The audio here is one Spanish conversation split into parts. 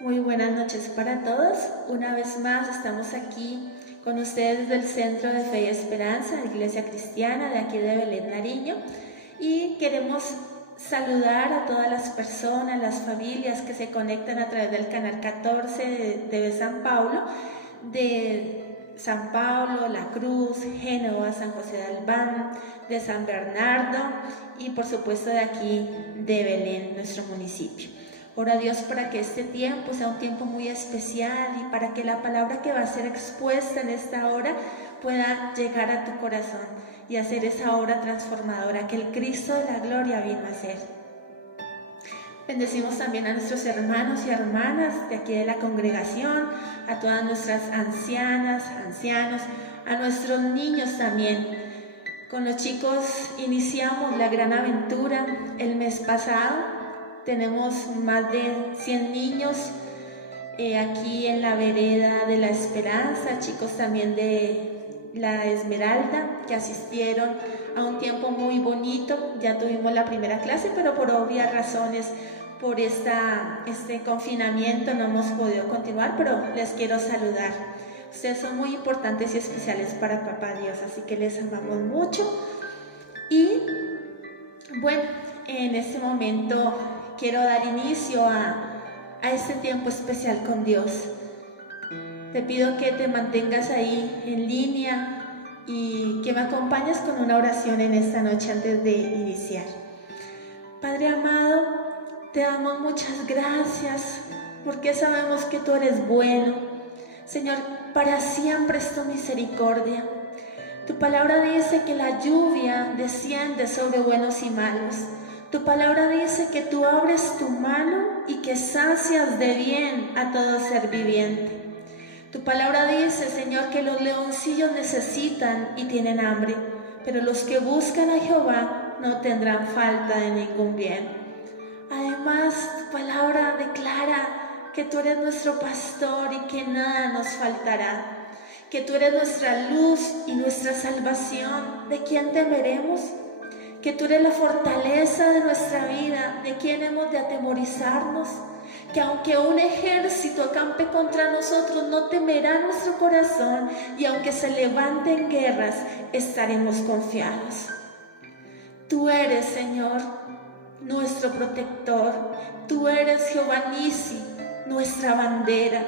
Muy buenas noches para todos. Una vez más estamos aquí con ustedes del Centro de Fe y Esperanza, Iglesia Cristiana de aquí de Belén, Nariño, y queremos saludar a todas las personas, las familias que se conectan a través del canal 14 de TV San Paulo, de San Pablo, La Cruz, Génova, San José de Albán, de San Bernardo y por supuesto de aquí de Belén, nuestro municipio. Ora a Dios para que este tiempo sea un tiempo muy especial y para que la palabra que va a ser expuesta en esta hora pueda llegar a tu corazón y hacer esa obra transformadora que el Cristo de la gloria vino a hacer. Bendecimos también a nuestros hermanos y hermanas de aquí de la congregación, a todas nuestras ancianas, ancianos, a nuestros niños también. Con los chicos iniciamos la gran aventura el mes pasado. Tenemos más de 100 niños aquí en la vereda de la Esperanza, chicos también de la Esmeralda que asistieron a un tiempo muy bonito. Ya tuvimos la primera clase, pero por obvias razones, por este confinamiento no hemos podido continuar, pero les quiero saludar. Ustedes son muy importantes y especiales para Papá Dios, así que les amamos mucho. Y bueno, en este momento quiero dar inicio a este tiempo especial con Dios. Te pido que te mantengas ahí en línea y que me acompañes con una oración en esta noche antes de iniciar. Padre amado, te damos muchas gracias porque sabemos que tú eres bueno. Señor, para siempre es tu misericordia. Tu palabra dice que la lluvia desciende sobre buenos y malos. Tu palabra dice que tú abres tu mano y que sacias de bien a todo ser viviente. Tu palabra dice, Señor, que los leoncillos necesitan y tienen hambre, pero los que buscan a Jehová no tendrán falta de ningún bien. Además, tu palabra declara que tú eres nuestro pastor y que nada nos faltará, que tú eres nuestra luz y nuestra salvación. ¿De quién temeremos? Que tú eres la fortaleza de nuestra vida. ¿De quién hemos de atemorizarnos? Que aunque un ejército acampe contra nosotros, no temerá nuestro corazón, y aunque se levanten guerras, estaremos confiados. Tú eres, Señor, nuestro protector. Tú eres Jehová Nisi, nuestra bandera.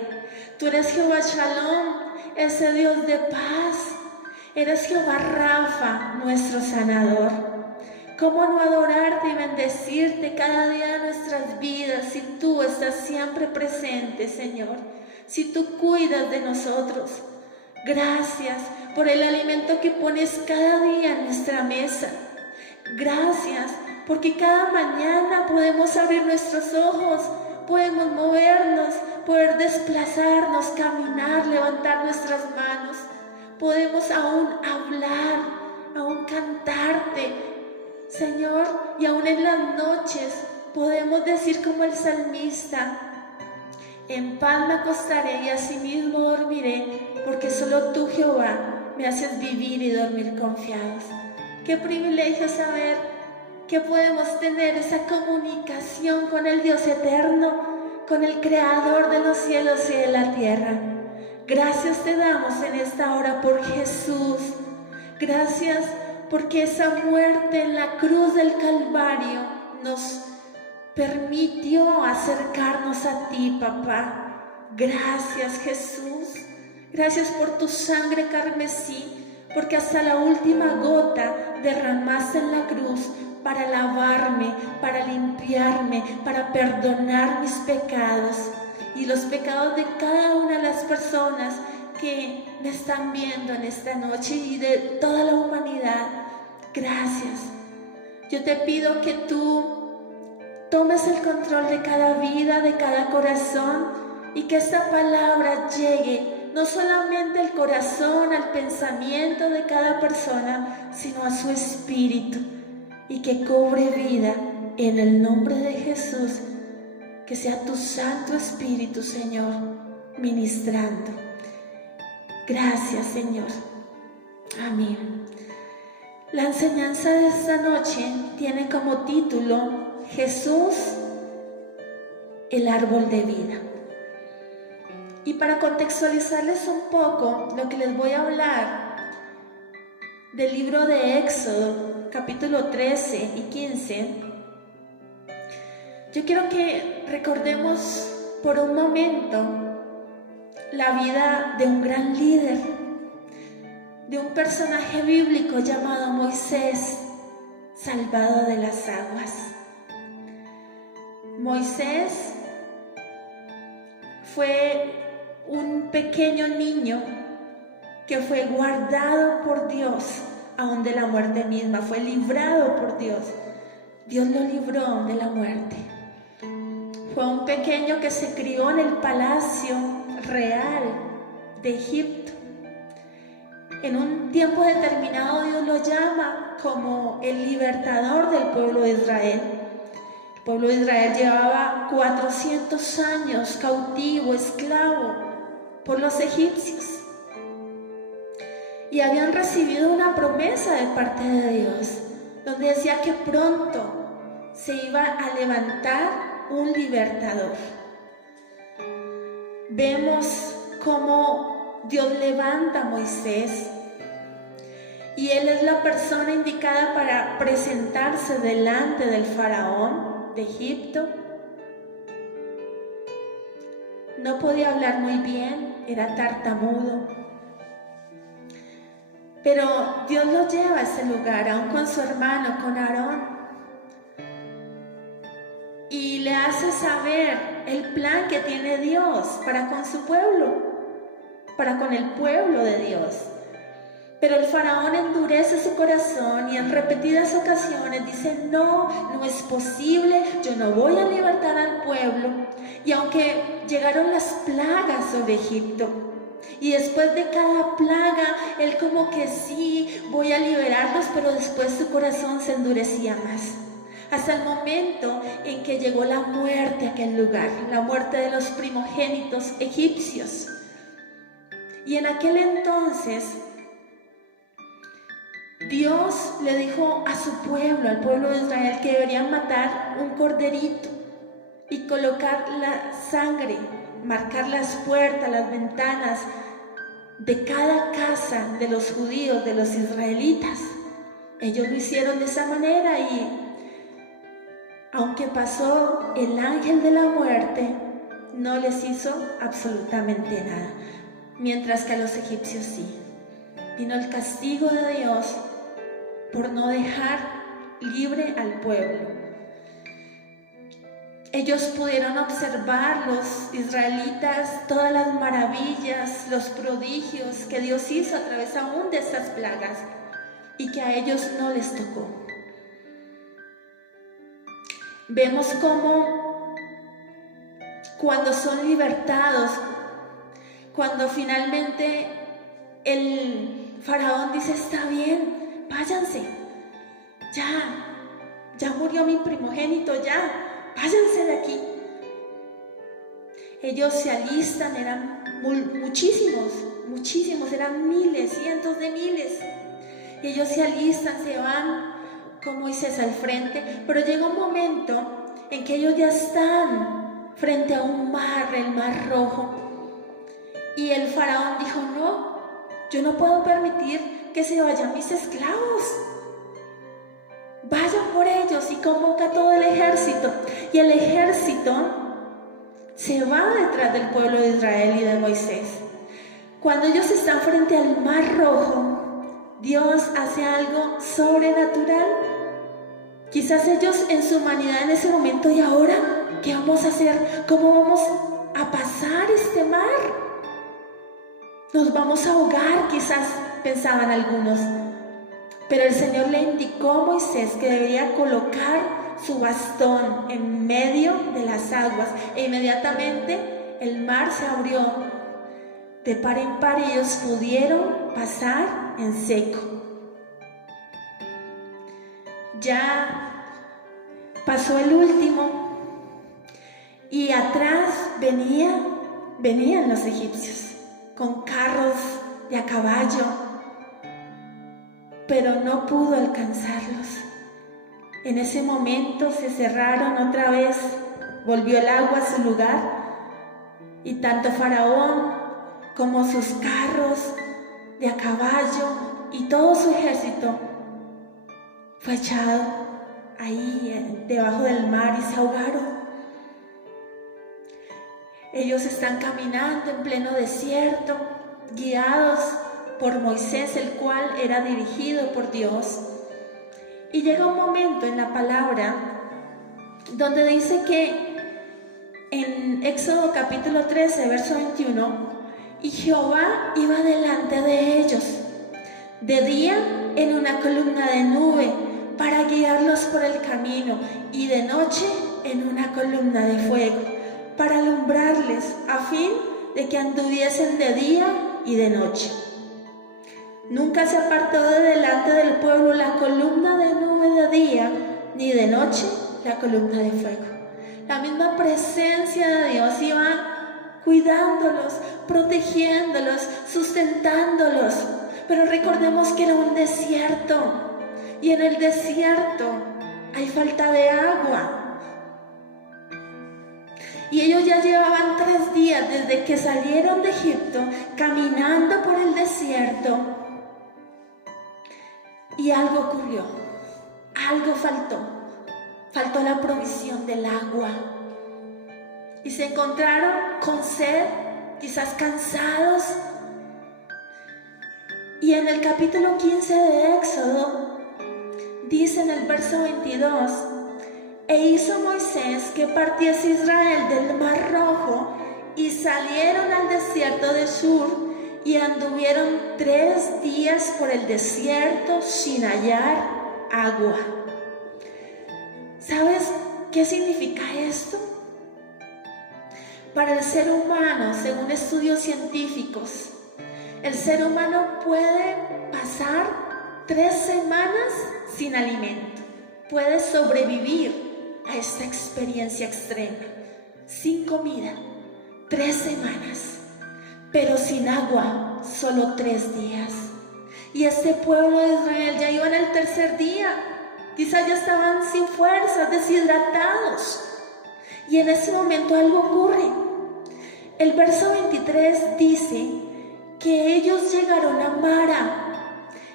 Tú eres Jehová Shalom, ese Dios de paz. Eres Jehová Rafa, nuestro sanador. ¿Cómo no adorarte y bendecirte cada día de nuestras vidas si tú estás siempre presente, Señor? Si tú cuidas de nosotros. Gracias por el alimento que pones cada día en nuestra mesa. Gracias porque cada mañana podemos abrir nuestros ojos, podemos movernos, poder desplazarnos, caminar, levantar nuestras manos. Podemos aún hablar, aún cantarte, Señor, y aún en las noches podemos decir como el salmista: en paz me acostaré y asimismo dormiré, porque solo tú, Jehová, me haces vivir y dormir confiados. Qué privilegio saber que podemos tener esa comunicación con el Dios eterno, con el Creador de los cielos y de la tierra. Gracias te damos en esta hora por Jesús. Gracias porque esa muerte en la cruz del Calvario nos permitió acercarnos a ti, papá. Gracias, Jesús. Gracias por tu sangre carmesí, porque hasta la última gota derramaste en la cruz para lavarme, para limpiarme, para perdonar mis pecados y los pecados de cada una de las personas que me están viendo en esta noche y de toda la humanidad. Gracias. Yo te pido que tú tomes el control de cada vida, de cada corazón, y que esta palabra llegue no solamente al corazón, al pensamiento de cada persona, sino a su espíritu, y que cobre vida en el nombre de Jesús. Que sea tu Santo Espíritu, Señor, ministrando. Gracias, Señor. Amén. La enseñanza de esta noche tiene como título Jesús, el árbol de vida. Y para contextualizarles un poco lo que les voy a hablar del libro de Éxodo, capítulo 13 y 15, yo quiero que recordemos por un momento la vida de un gran líder, de un personaje bíblico llamado Moisés, salvado de las aguas. Moisés fue un pequeño niño que fue guardado por Dios, aún de la muerte misma, fue librado por Dios. Dios lo libró de la muerte. Fue un pequeño que se crió en el palacio real de Egipto. En un tiempo determinado Dios lo llama como el libertador del pueblo de Israel. El pueblo de Israel llevaba 400 años cautivo, esclavo por los egipcios. Y habían recibido una promesa de parte de Dios, donde decía que pronto se iba a levantar un libertador. Vemos cómo Dios levanta a Moisés y él es la persona indicada para presentarse delante del faraón de Egipto. No podía hablar muy bien, era tartamudo, pero Dios lo lleva a ese lugar, aún con su hermano, con Aarón, y le hace saber el plan que tiene Dios para con su pueblo, para con el pueblo de Dios. Pero el faraón endurece su corazón y en repetidas ocasiones dice: no es posible, yo no voy a libertar al pueblo. Y aunque llegaron las plagas sobre Egipto, y después de cada plaga, él como que sí, voy a liberarlos, pero después su corazón se endurecía más. Hasta el momento en que llegó la muerte a aquel lugar, la muerte de los primogénitos egipcios. Y en aquel entonces, Dios le dijo a su pueblo, al pueblo de Israel, que deberían matar un corderito y colocar la sangre, marcar las puertas, las ventanas de cada casa de los judíos, de los israelitas. Ellos lo hicieron de esa manera y aunque pasó el ángel de la muerte, no les hizo absolutamente nada, mientras que a los egipcios sí. Vino el castigo de Dios por no dejar libre al pueblo. Ellos pudieron observar, los israelitas, todas las maravillas, los prodigios que Dios hizo a través aún de estas plagas y que a ellos no les tocó. Vemos cómo cuando son libertados, cuando finalmente el faraón dice: está bien, váyanse, ya murió mi primogénito, ya, váyanse de aquí. Ellos se alistan, eran muchísimos, eran miles, cientos de miles. Y ellos se alistan, se van con Moisés al frente, pero llega un momento en que ellos ya están frente a un mar, el Mar Rojo. Y el faraón dijo: no, yo no puedo permitir que se vayan mis esclavos. Vayan por ellos, y convoca todo el ejército. Y el ejército se va detrás del pueblo de Israel y de Moisés. Cuando ellos están frente al Mar Rojo, Dios hace algo sobrenatural. Quizás ellos en su humanidad en ese momento: ¿y ahora qué vamos a hacer? ¿Cómo vamos a pasar este mar? Nos vamos a ahogar, quizás pensaban algunos. Pero el Señor le indicó a Moisés que debería colocar su bastón en medio de las aguas, e inmediatamente el mar se abrió de par en par y ellos pudieron pasar en seco. Ya pasó el último y atrás venían los egipcios con carros de a caballo, pero no pudo alcanzarlos. En ese momento se cerraron otra vez, volvió el agua a su lugar Y tanto Faraón como sus carros de a caballo y todo su ejército fue echado ahí debajo del mar y se ahogaron. Ellos están caminando en pleno desierto, guiados por Moisés, el cual era dirigido por Dios. Y llega un momento en la palabra donde dice que en Éxodo capítulo 13, verso 21, y Jehová iba delante de ellos, de día en una columna de nube para guiarlos por el camino, y de noche en una columna de fuego para alumbrarles, a fin de que anduviesen de día y de noche. Nunca se apartó de delante del pueblo la columna de nube de día, ni de noche la columna de fuego. La misma presencia de Dios iba cuidándolos, protegiéndolos, sustentándolos. Pero recordemos que era un desierto, y en el desierto hay falta de agua. Y ellos ya llevaban 3 días desde que salieron de Egipto, caminando por el desierto. Y algo ocurrió, algo faltó la provisión del agua. Y se encontraron con sed, quizás cansados. Y en el capítulo 15 de Éxodo, dice en el verso 22, e hizo Moisés que partiese Israel del Mar Rojo, y salieron al desierto de Shur, y anduvieron 3 días por el desierto sin hallar agua. ¿Sabes qué significa esto? Para el ser humano, según estudios científicos, el ser humano puede pasar 3 semanas sin alimento, puede sobrevivir a esta experiencia extrema, sin comida, 3 semanas. Pero sin agua, solo 3 días. Y este pueblo de Israel ya iba en el 3er día. Quizás ya estaban sin fuerzas, deshidratados. Y en ese momento algo ocurre. El verso 23 dice que ellos llegaron a Mara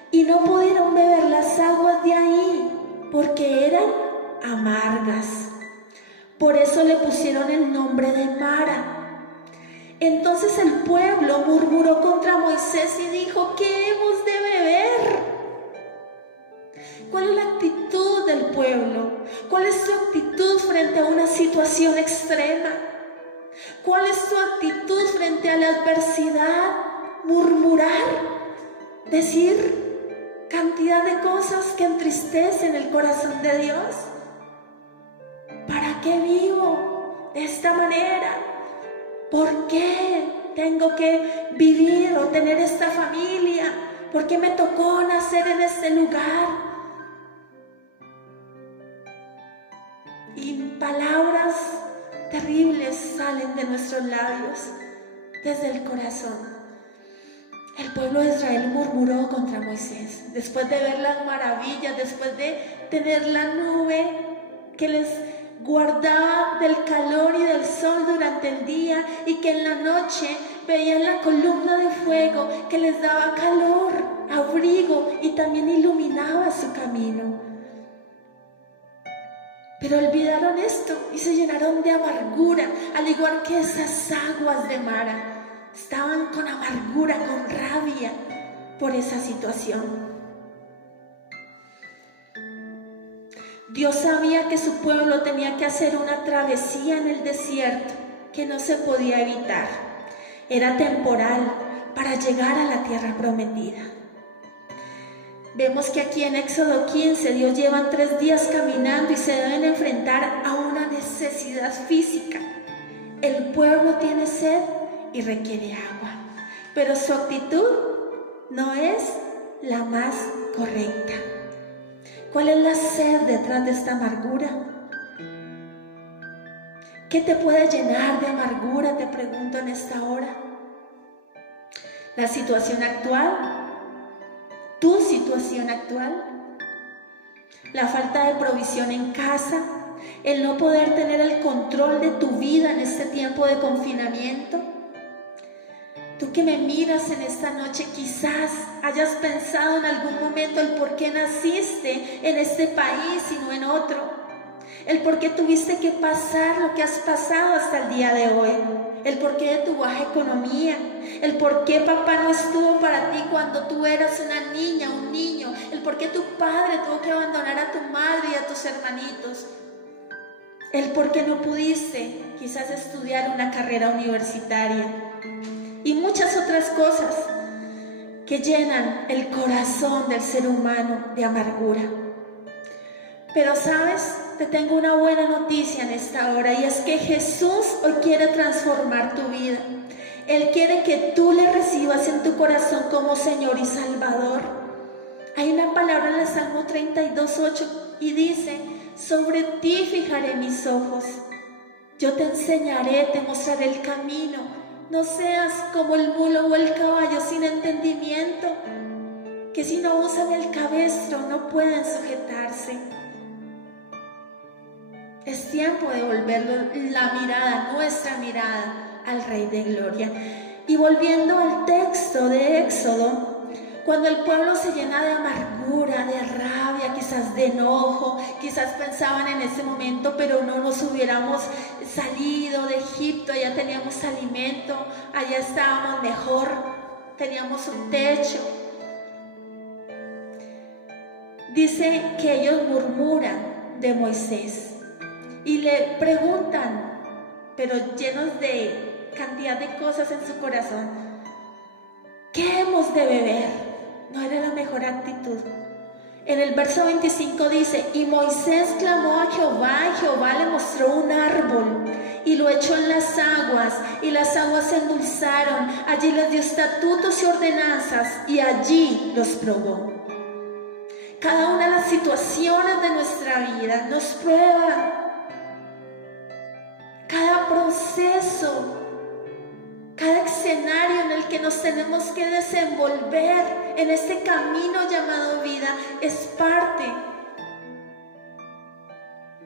y no pudieron beber las aguas de ahí porque eran amargas. Por eso le pusieron el nombre de Mara. Entonces el pueblo murmuró contra Moisés y dijo: ¿qué hemos de beber? ¿Cuál es la actitud del pueblo? ¿Cuál es su actitud frente a una situación extrema? ¿Cuál es su actitud frente a la adversidad? Murmurar, decir cantidad de cosas que entristecen el corazón de Dios. ¿Para qué vivo de esta manera? ¿Por qué tengo que vivir o tener esta familia? ¿Por qué me tocó nacer en este lugar? Y palabras terribles salen de nuestros labios, desde el corazón. El pueblo de Israel murmuró contra Moisés, después de ver las maravillas, después de tener la nube que les guardaba del calor y del sol durante el día, y que en la noche veían la columna de fuego que les daba calor, abrigo, y también iluminaba su camino. Pero olvidaron esto y se llenaron de amargura, al igual que esas aguas de Mara. Estaban con amargura, con rabia por esa situación. Dios sabía que su pueblo tenía que hacer una travesía en el desierto que no se podía evitar. Era temporal para llegar a la tierra prometida. Vemos que aquí en Éxodo 15 Dios lleva 3 días caminando y se deben enfrentar a una necesidad física. El pueblo tiene sed y requiere agua, pero su actitud no es la más correcta. ¿Cuál es la sed detrás de esta amargura? ¿Qué te puede llenar de amargura? Te pregunto en esta hora. ¿La situación actual? ¿Tu situación actual? ¿La falta de provisión en casa? ¿El no poder tener el control de tu vida en este tiempo tiempo de confinamiento. Tú que me miras en esta noche, quizás hayas pensado en algún momento el por qué naciste en este país y no en otro. El por qué tuviste que pasar lo que has pasado hasta el día de hoy. El por qué de tu baja economía. El por qué papá no estuvo para ti cuando tú eras una niña, un niño. El por qué tu padre tuvo que abandonar a tu madre y a tus hermanitos. El por qué no pudiste quizás estudiar una carrera universitaria. Y muchas otras cosas que llenan el corazón del ser humano de amargura. Pero ¿sabes? Te tengo una buena noticia en esta hora, y es que Jesús hoy quiere transformar tu vida. Él quiere que tú le recibas en tu corazón como Señor y Salvador. Hay una palabra en el Salmo 32:8 y dice: sobre ti fijaré mis ojos. Yo te enseñaré, te mostraré el camino. No seas como el mulo o el caballo sin entendimiento, que si no usan el cabestro no pueden sujetarse. Es tiempo de volver la mirada, nuestra mirada, al Rey de Gloria. Y volviendo al texto de Éxodo, cuando el pueblo se llena de amargura, de rabia, quizás de enojo, quizás pensaban en ese momento, pero no nos hubiéramos salido de Egipto, ya teníamos alimento, allá estábamos mejor, teníamos un techo. Dice que ellos murmuran de Moisés y le preguntan, pero llenos de cantidad de cosas en su corazón: ¿qué hemos de beber? No era la mejor actitud. En el verso 25 dice: y Moisés clamó a Jehová, y Jehová le mostró un árbol, y lo echó en las aguas, y las aguas se endulzaron. Allí les dio estatutos y ordenanzas, y allí los probó. Cada una de las situaciones de nuestra vida nos prueba. Cada proceso, cada escenario en el que nos tenemos que desenvolver en este camino llamado vida es parte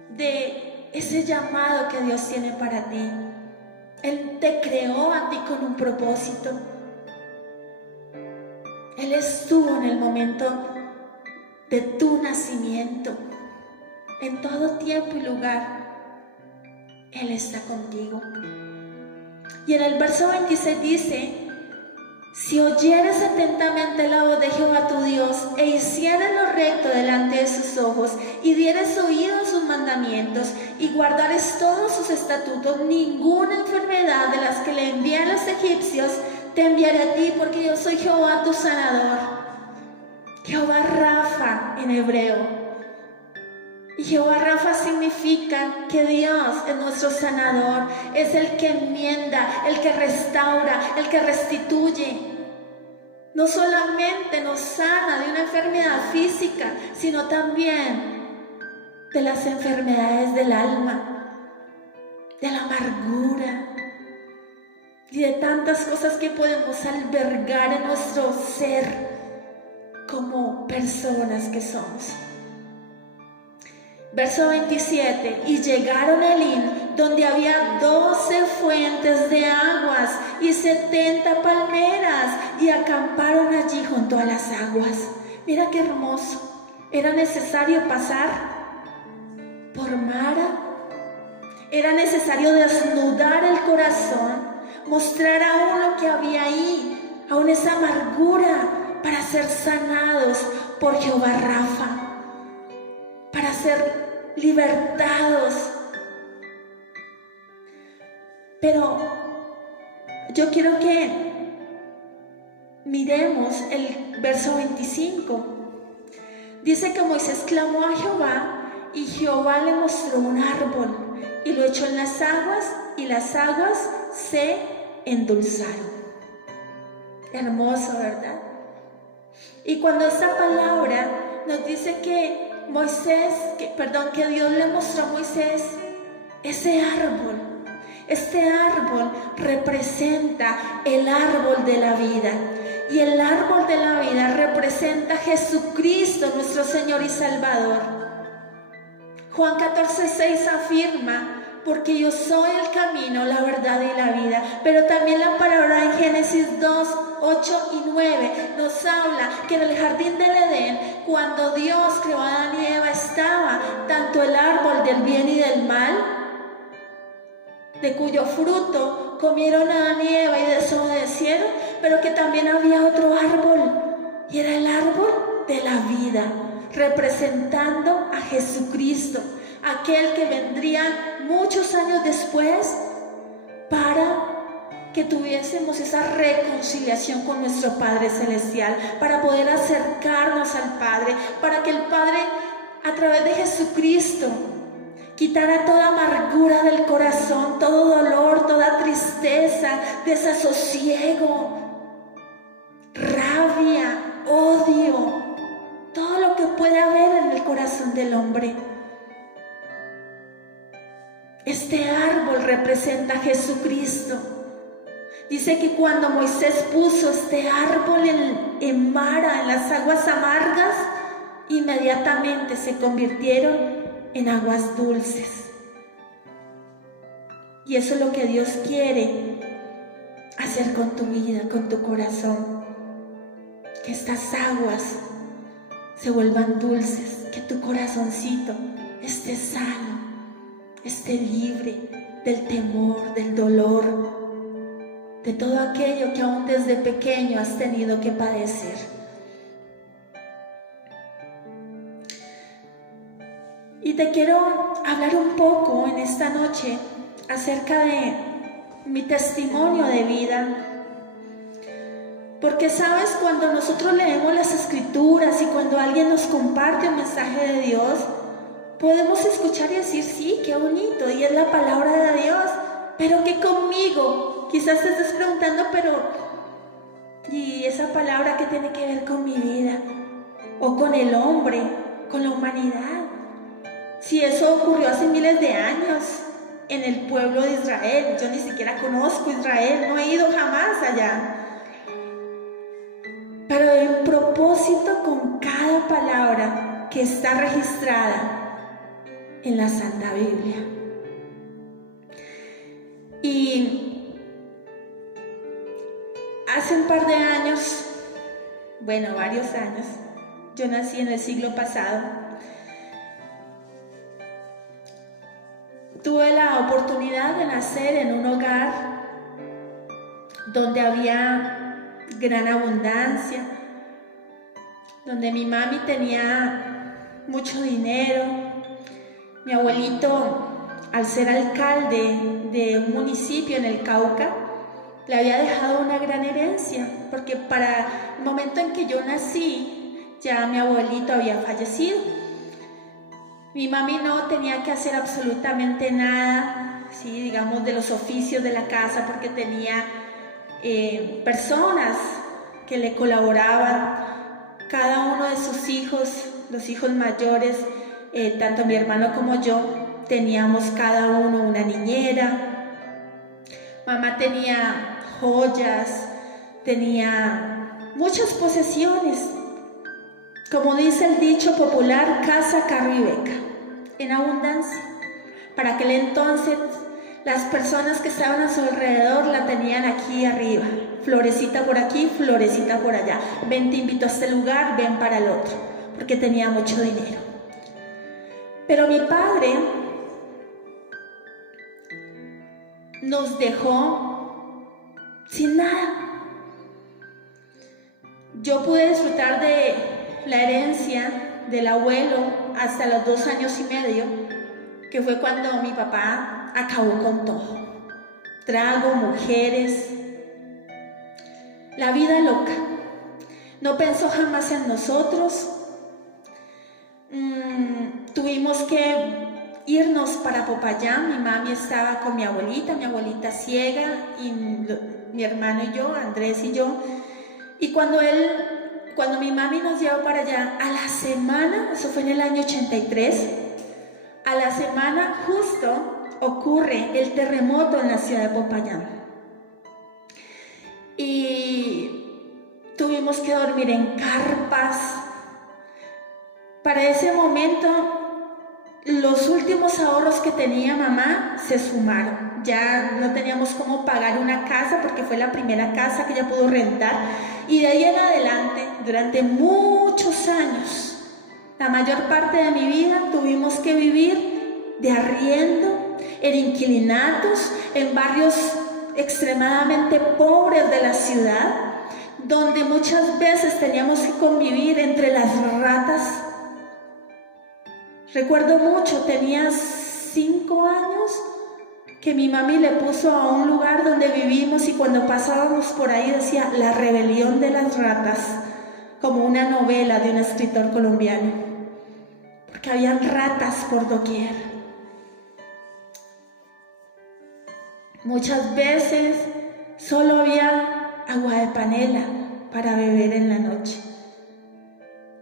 de ese llamado que Dios tiene para ti. Él te creó a ti con un propósito. Él estuvo en el momento de tu nacimiento, en todo tiempo y lugar. Él está contigo. Y en el verso 26 dice: si oyeres atentamente la voz de Jehová tu Dios, e hicieres lo recto delante de sus ojos, y dieres oído a sus mandamientos, y guardares todos sus estatutos, ninguna enfermedad de las que le envié a los egipcios te enviaré a ti, porque yo soy Jehová tu sanador. Jehová Rafa en hebreo. Y Jehová Rafa significa que Dios es nuestro sanador, es el que enmienda, el que restaura, el que restituye. No solamente nos sana de una enfermedad física, sino también de las enfermedades del alma, de la amargura y de tantas cosas que podemos albergar en nuestro ser como personas que somos. Verso 27, y llegaron a Elim, donde había 12 fuentes de aguas y 70 palmeras, y acamparon allí junto a las aguas. Mira qué hermoso. Era necesario pasar por Mara. Era necesario desnudar el corazón, mostrar aún lo que había ahí, aún esa amargura, para ser sanados por Jehová Rafa, para ser libertados. Pero yo quiero que miremos el verso 25. Dice que Moisés clamó a Jehová, y Jehová le mostró un árbol, y lo echó en las aguas, y las aguas se endulzaron. Hermoso, ¿verdad? Y cuando esta palabra nos dice que que Dios le mostró a Moisés ese árbol. Este árbol representa el árbol de la vida. Y el árbol de la vida representa a Jesucristo, nuestro Señor y Salvador. Juan 14:6 afirma: porque yo soy el camino, la verdad y la vida. Pero también la palabra en Génesis 2, 8 y 9 nos habla que en el jardín del Edén, cuando Dios creó a Adán y Eva, estaba tanto el árbol del bien y del mal, de cuyo fruto comieron Adán y Eva y desobedecieron, pero que también había otro árbol, y era el árbol de la vida, representando a Jesucristo, aquel que vendría muchos años después para que tuviésemos esa reconciliación con nuestro Padre Celestial, para poder acercarnos al Padre, para que el Padre, a través de Jesucristo, quitara toda amargura del corazón, todo dolor, toda tristeza, desasosiego, rabia, odio, todo lo que puede haber en el corazón del hombre. Este árbol representa a Jesucristo. Dice que cuando Moisés puso este árbol en Mara, en las aguas amargas, inmediatamente se convirtieron en aguas dulces. Y eso es lo que Dios quiere hacer con tu vida, con tu corazón. Que estas aguas se vuelvan dulces, que tu corazoncito esté sano, esté libre del temor, del dolor, de todo aquello que aún desde pequeño has tenido que padecer. Y te quiero hablar un poco en esta noche acerca de mi testimonio de vida. Porque sabes, cuando nosotros leemos las Escrituras y cuando alguien nos comparte un mensaje de Dios, podemos escuchar y decir, sí, qué bonito, y es la palabra de Dios, pero ¿qué conmigo? Quizás te estés preguntando, pero ¿y esa palabra qué tiene que ver con mi vida? O con el hombre, con la humanidad. Si eso ocurrió hace miles de años en el pueblo de Israel, yo ni siquiera conozco Israel, no he ido jamás allá. Pero hay un propósito con cada palabra que está registrada en la Santa Biblia. Y hace un par de años, bueno, varios años, yo nací en el siglo pasado, tuve la oportunidad de nacer en un hogar donde había gran abundancia, donde mi mami tenía mucho dinero. Mi abuelito, al ser alcalde de un municipio en el Cauca, le había dejado una gran herencia, porque para el momento en que yo nací, ya mi abuelito había fallecido. Mi mami no tenía que hacer absolutamente nada, ¿sí? Digamos, de los oficios de la casa, porque tenía personas que le colaboraban. Cada uno de sus hijos, los hijos mayores, tanto mi hermano como yo, teníamos cada uno una niñera. Mamá tenía joyas, tenía muchas posesiones. Como dice el dicho popular, casa, carro y beca, en abundancia. Para aquel entonces, las personas que estaban a su alrededor la tenían aquí arriba. Florecita por aquí, florecita por allá. Ven, te invito a este lugar, ven para el otro, porque tenía mucho dinero. Pero mi padre nos dejó sin nada. Yo pude disfrutar de la herencia del abuelo hasta los 2 años y medio, que fue cuando mi papá acabó con todo. Trago, mujeres, la vida loca. No pensó jamás en nosotros. Tuvimos que irnos para Popayán. Mi mami estaba con mi abuelita ciega, y mi hermano y yo, Andrés y yo. Y cuando mi mami nos llevó para allá, a la semana, eso fue en el año 83, a la semana justo ocurre el terremoto en la ciudad de Popayán. Y tuvimos que dormir en carpas. Para ese momento, los últimos ahorros que tenía mamá se sumaron. Ya no teníamos cómo pagar una casa porque fue la primera casa que ella pudo rentar. Y de ahí en adelante, durante muchos años, la mayor parte de mi vida tuvimos que vivir de arriendo, en inquilinatos, en barrios extremadamente pobres de la ciudad, donde muchas veces teníamos que convivir entre las ratas. Recuerdo mucho, tenía 5 años, que mi mami le puso a un lugar donde vivimos y cuando pasábamos por ahí decía La rebelión de las ratas, como una novela de un escritor colombiano, porque habían ratas por doquier. Muchas veces solo había agua de panela para beber en la noche.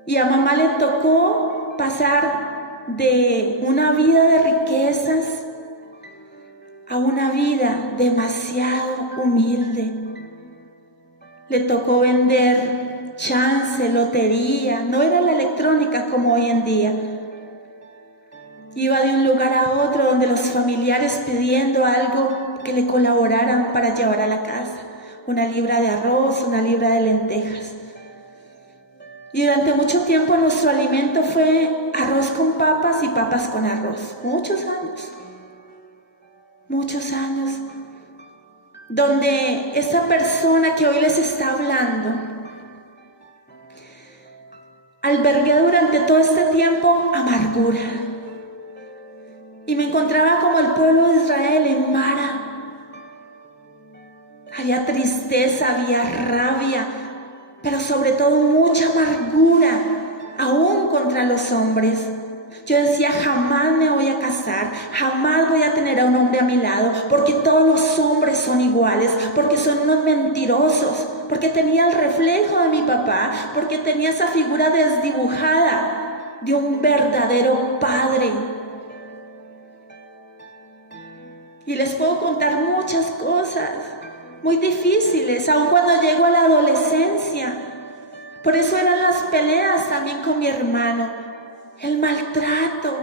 Y a mamá le tocó pasar de una vida de riquezas a una vida demasiado humilde. Le tocó vender chance, lotería, no era la electrónica como hoy en día. Iba de un lugar a otro donde los familiares pidiendo algo que le colaboraran para llevar a la casa, una libra de arroz, una libra de lentejas. Y durante mucho tiempo nuestro alimento fue arroz con papas y papas con arroz, muchos años, donde esa persona que hoy les está hablando, albergué durante todo este tiempo amargura. Y me encontraba como el pueblo de Israel en Mara. Había tristeza, había rabia, pero sobre todo mucha amargura, aún contra los hombres. Yo decía, jamás me voy a casar, jamás voy a tener a un hombre a mi lado, porque todos los hombres son iguales, porque son unos mentirosos, porque tenía el reflejo de mi papá, porque tenía esa figura desdibujada de un verdadero padre. Y les puedo contar muchas cosas muy difíciles, aun cuando llego a la adolescencia. Por eso eran las peleas también con mi hermano, el maltrato,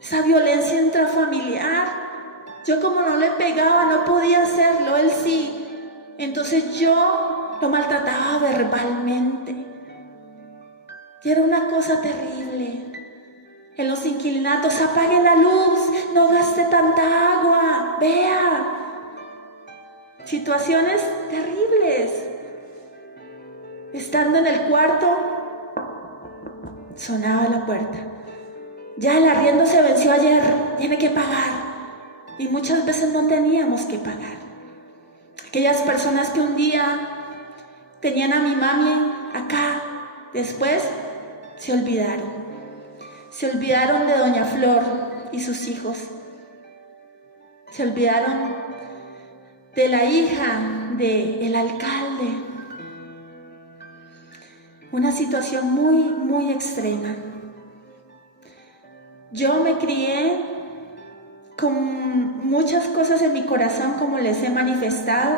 esa violencia intrafamiliar. Yo como no le pegaba, no podía hacerlo, él sí. Entonces yo lo maltrataba verbalmente. Y era una cosa terrible. En los inquilinatos, apague la luz, no gaste tanta agua, vea. Situaciones terribles. Estando en el cuarto, sonaba la puerta. Ya el arriendo se venció ayer, tiene que pagar. Y muchas veces no teníamos que pagar. Aquellas personas que un día tenían a mi mami acá, después se olvidaron. Se olvidaron de doña Flor y sus hijos. Se olvidaron de la hija del alcalde. Una situación muy, muy extrema. Yo me crié con muchas cosas en mi corazón, como les he manifestado,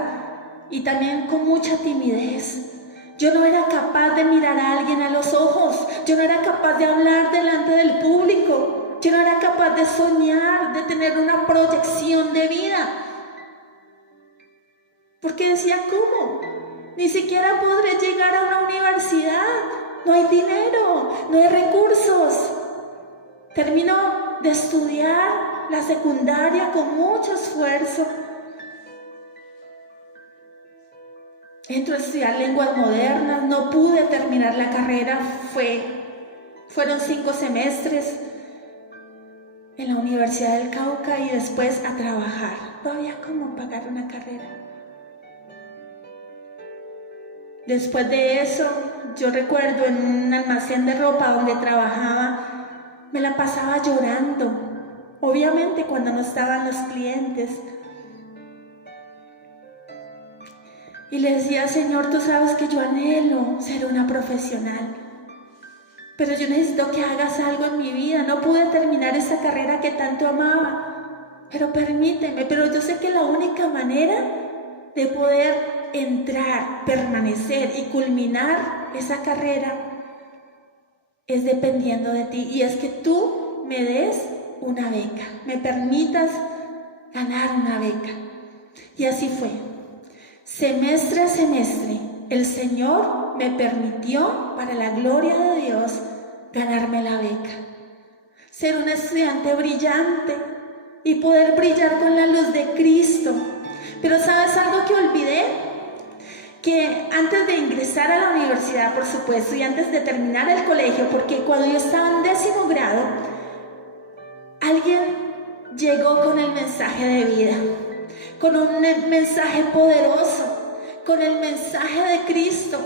y también con mucha timidez. Yo no era capaz de mirar a alguien a los ojos. Yo no era capaz de hablar delante del público. Yo no era capaz de soñar, de tener una proyección de vida. Porque decía, ¿cómo? Ni siquiera podré llegar a una universidad. No hay dinero, no hay recursos. Termino de estudiar la secundaria con mucho esfuerzo. Entro a estudiar lenguas modernas, no pude terminar la carrera, fueron 5 semestres en la Universidad del Cauca y después a trabajar. No había cómo pagar una carrera. Después de eso, yo recuerdo en un almacén de ropa donde trabajaba, me la pasaba llorando, obviamente cuando no estaban los clientes. Y le decía, Señor, tú sabes que yo anhelo ser una profesional, pero yo necesito que hagas algo en mi vida. No pude terminar esa carrera que tanto amaba, pero permíteme. Pero yo sé que la única manera de poder entrar, permanecer y culminar esa carrera es dependiendo de ti. Y es que tú me des una beca, me permitas ganar una beca. Y así fue. Semestre a semestre, el Señor me permitió, para la gloria de Dios, ganarme la beca. Ser una estudiante brillante y poder brillar con la luz de Cristo. Pero ¿sabes algo que olvidé? Que antes de ingresar a la universidad, por supuesto, y antes de terminar el colegio, porque cuando yo estaba en 10º grado, alguien llegó con el mensaje de vida, con un mensaje poderoso, con el mensaje de Cristo.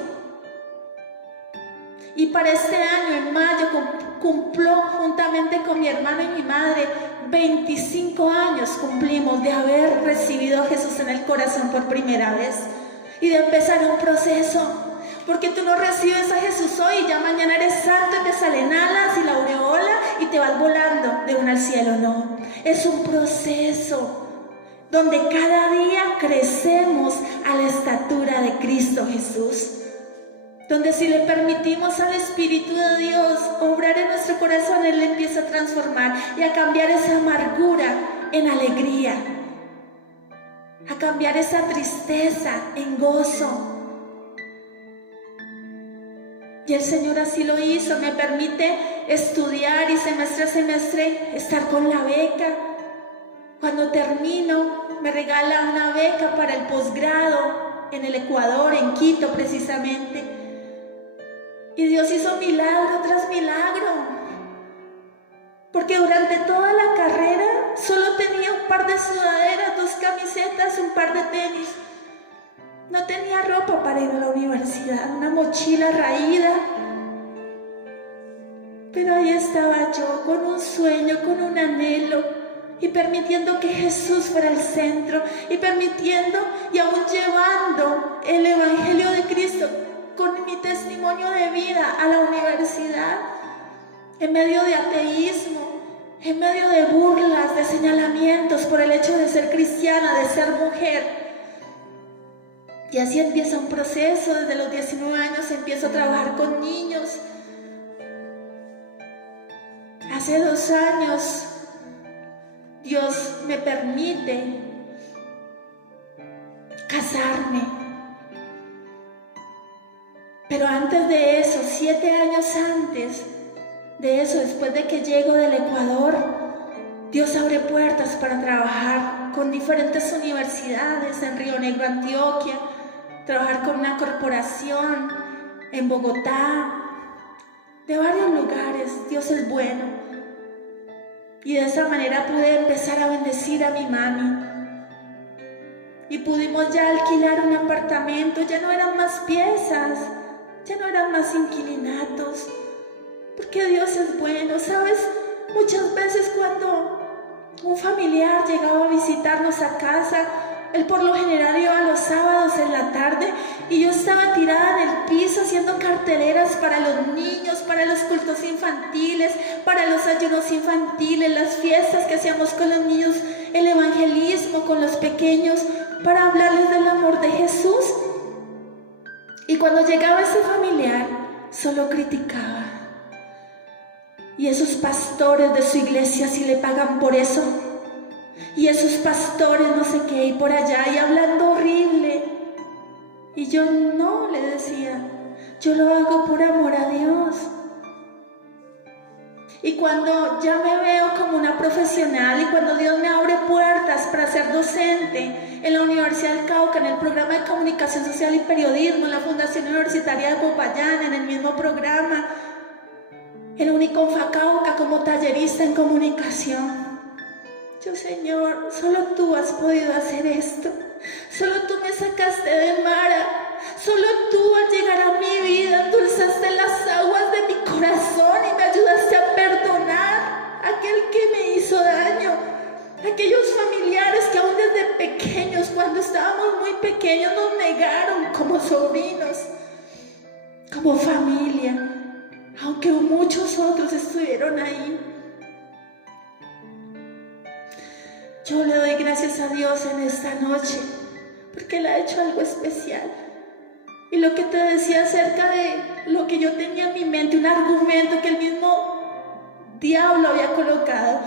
Y para este año, en mayo, cumplió juntamente con mi hermano y mi madre 25 años cumplimos de haber recibido a Jesús en el corazón por primera vez y de empezar un proceso, porque tú no recibes a Jesús hoy y ya mañana eres santo y te salen alas y la aureola y te vas volando de uno al cielo. No, es un proceso donde cada día crecemos a la estatura de Cristo Jesús, donde si le permitimos al Espíritu de Dios obrar en nuestro corazón, Él le empieza a transformar y a cambiar esa amargura en alegría, a cambiar esa tristeza en gozo. Y el Señor así lo hizo, me permite estudiar y semestre a semestre estar con la beca. Cuando termino, me regala una beca para el posgrado en el Ecuador, en Quito precisamente. Y Dios hizo milagro tras milagro, porque durante toda la carrera solo tenía un par de sudaderas, 2 camisetas, un par de tenis. No tenía ropa para ir a la universidad, una mochila raída. Pero ahí estaba yo, con un sueño, con un anhelo, y permitiendo que Jesús fuera el centro, y permitiendo y aún llevando el Evangelio de Cristo con mi testimonio de vida a la universidad, en medio de ateísmo, en medio de burlas, de señalamientos por el hecho de ser cristiana, de ser mujer. Y así empieza un proceso. Desde los 19 años empiezo a trabajar con niños. Hace 2 años Dios me permite casarme. Pero antes de eso, 7 años antes de eso, después de que llego del Ecuador, Dios abre puertas para trabajar con diferentes universidades en Río Negro, Antioquia, trabajar con una corporación en Bogotá, de varios lugares. Dios es bueno. Y de esa manera pude empezar a bendecir a mi mami. Y pudimos ya alquilar un apartamento, ya no eran más piezas, ya no eran más inquilinatos, porque Dios es bueno. ¿Sabes? Muchas veces cuando un familiar llegaba a visitarnos a casa, él por lo general iba los sábados en la tarde y yo estaba tirada en el piso haciendo carteleras para los niños, para los cultos infantiles, para los ayunos infantiles, las fiestas que hacíamos con los niños, el evangelismo con los pequeños, para hablarles del amor de Jesús. Y cuando llegaba ese familiar, solo criticaba. Y esos pastores de su iglesia sí le pagan por eso. Y esos pastores no sé qué, y por allá, y hablando horrible. Y yo no, le decía, yo lo hago por amor a Dios. Y cuando ya me veo como una profesional y cuando Dios me abre puertas para ser docente en la Universidad del Cauca, en el programa de Comunicación Social y Periodismo, en la Fundación Universitaria de Popayán, en el mismo programa, en Uniconfa Cauca como tallerista en comunicación. Yo, Señor, solo tú has podido hacer esto. Solo tú me sacaste de Mara. Solo tú al llegar a mi vida endulzaste las aguas de mi corazón y me ayudaste a perdonar a aquel que me hizo daño. Aquellos familiares que aún desde pequeños, cuando estábamos muy pequeños, nos negaron como sobrinos, como familia, aunque muchos otros estuvieron ahí. Yo le doy gracias a Dios en esta noche, porque Él ha hecho algo especial. Y lo que te decía acerca de lo que yo tenía en mi mente, un argumento que Él mismo diablo había colocado,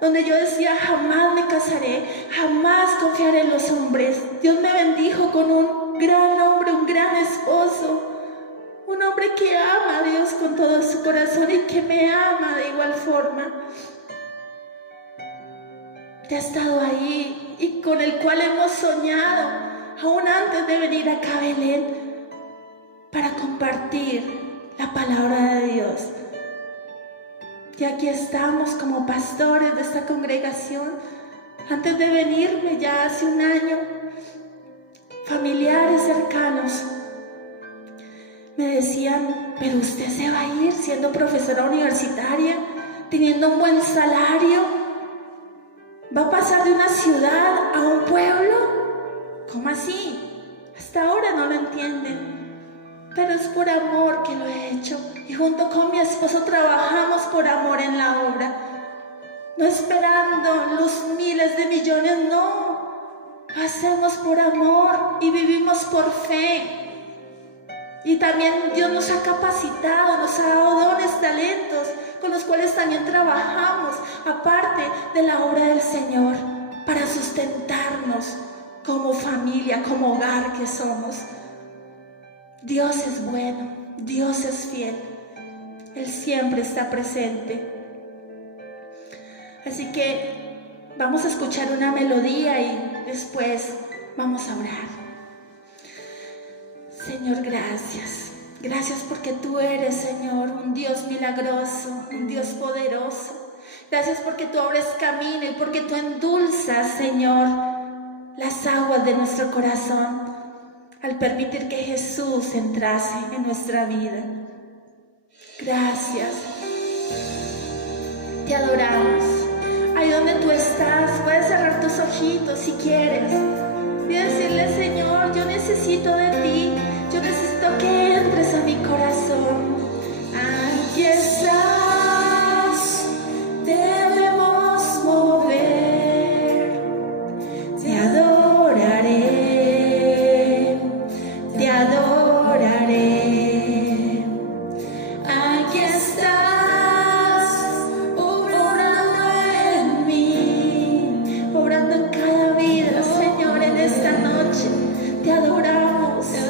donde yo decía, jamás me casaré, jamás confiaré en los hombres. Dios me bendijo con un gran hombre, un gran esposo, un hombre que ama a Dios con todo su corazón y que me ama de igual forma, que ha estado ahí y con el cual hemos soñado, aún antes de venir acá a Belén, para compartir la palabra de Dios. Y aquí estamos como pastores de esta congregación. Antes de venirme, ya hace un año, familiares cercanos me decían, pero usted se va a ir siendo profesora universitaria, teniendo un buen salario, va a pasar de una ciudad a un pueblo. ¿Cómo así? Hasta ahora no lo entienden, pero es por amor que lo he hecho, y junto con mi esposo trabajamos por amor en la obra, no esperando los miles de millones, no, lo hacemos por amor y vivimos por fe. Y también Dios nos ha capacitado, nos ha dado dones, talentos, con los cuales también trabajamos, aparte de la obra del Señor, para sustentarnos como familia, como hogar que somos. Dios es bueno, Dios es fiel, Él siempre está presente. Así que vamos a escuchar una melodía y después vamos a orar. Señor, gracias. Gracias porque tú eres, Señor, un Dios milagroso, un Dios poderoso. Gracias porque tú abres camino y porque tú endulzas, Señor, las aguas de nuestro corazón al permitir que Jesús entrase en nuestra vida. Gracias. Te adoramos. Ahí donde tú estás, puedes cerrar tus ojitos si quieres y decirle, Señor, yo necesito de ti. Yo necesito que entres a mi corazón. Aquí estás, debemos mover. Te adoraré, te adoraré. Aquí estás, obrando en mí, obrando en cada vida, Señor, en esta noche. Te adoramos.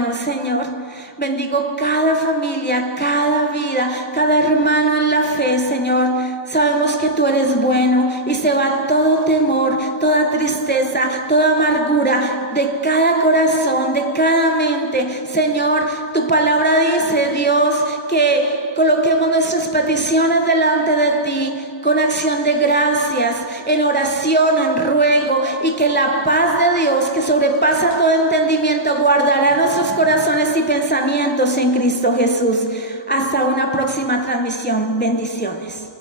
bueno, Señor. Bendigo cada familia, cada vida, cada hermano en la fe, Señor. Sabemos que tú eres bueno y se va todo temor, toda tristeza, toda amargura de cada corazón, de cada mente. Señor, tu palabra dice, Dios, que coloquemos nuestras peticiones delante de ti con acción de gracias, en oración, en ruego, y que la paz de Dios, que sobrepasa todo entendimiento, guardará nuestros corazones y pensamientos en Cristo Jesús. Hasta una próxima transmisión. Bendiciones.